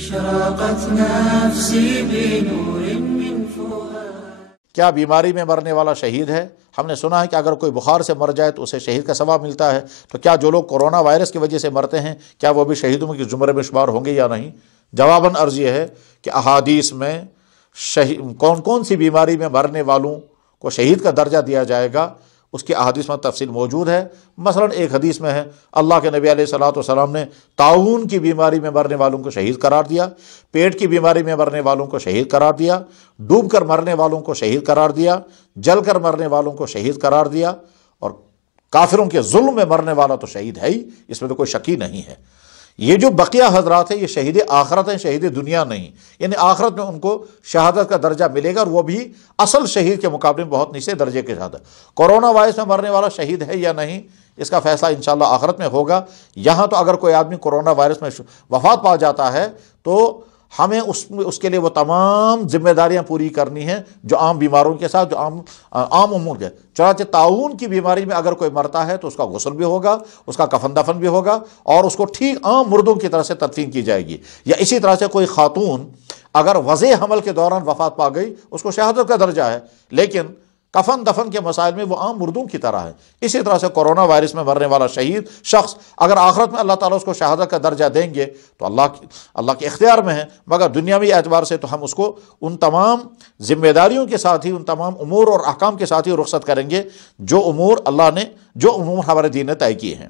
أشرقت نفسي بنور من فؤاد. کیا بیماری میں مرنے والا شہید ہے؟ ہم نے سنا ہے کہ اگر کوئی بخار سے مر جائے تو اسے شہید کا ثواب ملتا ہے، تو کیا جو لوگ کورونا وائرس کی وجہ سے مرتے ہیں کیا وہ بھی شہیدوں کے زمرے میں شمار ہوں گے یا نہیں؟ جواباً عرض یہ ہے کہ احادیث میں کون کون سی بیماری میں مرنے والوں کو شہید کا درجہ دیا جائے گا اس کی احادیث میں تفصیل موجود ہے۔ مثلا ایک حدیث میں ہے اللہ کے نبی علیہ الصلوۃ والسلام نے طاعون کی بیماری میں مرنے والوں کو شہید قرار دیا، پیٹ کی بیماری میں مرنے والوں کو شہید قرار دیا، ڈوب کر مرنے والوں کو شہید قرار دیا، جل کر مرنے والوں کو شہید قرار دیا، اور کافروں کے ظلم میں مرنے والا تو شہید ہے ہی، اس میں تو کوئی شک ہی نہیں ہے۔ یہ جو بقیہ حضرات ہیں یہ شہید آخرت ہیں، شہید دنیا نہیں، یعنی آخرت میں ان کو شہادت کا درجہ ملے گا، اور وہ بھی اصل شہید کے مقابلے میں بہت نیچے درجے کے ساتھ۔ کورونا وائرس میں مرنے والا شہید ہے یا نہیں اس کا فیصلہ انشاءاللہ آخرت میں ہوگا۔ یہاں تو اگر کوئی آدمی کورونا وائرس میں وفات پا جاتا ہے تو ہمیں اس کے لیے وہ تمام ذمہ داریاں پوری کرنی ہیں جو عام بیماروں کے ساتھ، جو عام امور کے۔ چنانچہ طاعون کی بیماری میں اگر کوئی مرتا ہے تو اس کا غسل بھی ہوگا، اس کا کفن دفن بھی ہوگا، اور اس کو ٹھیک عام مردوں کی طرح سے تدفین کی جائے گی۔ یا اسی طرح سے کوئی خاتون اگر وضع حمل کے دوران وفات پا گئی اس کو شہادت کا درجہ ہے، لیکن کفن دفن کے مسائل میں وہ عام مردوں کی طرح ہے۔ اسی طرح سے کورونا وائرس میں مرنے والا شہید شخص اگر آخرت میں اللہ تعالیٰ اس کو شہادت کا درجہ دیں گے تو اللہ کے اختیار میں ہے، مگر دنیاوی اعتبار سے تو ہم اس کو ان تمام ذمہ داریوں کے ساتھ ہی، ان تمام امور اور احکام کے ساتھ ہی رخصت کریں گے جو امور ہمارے دین نے طے کیے ہیں۔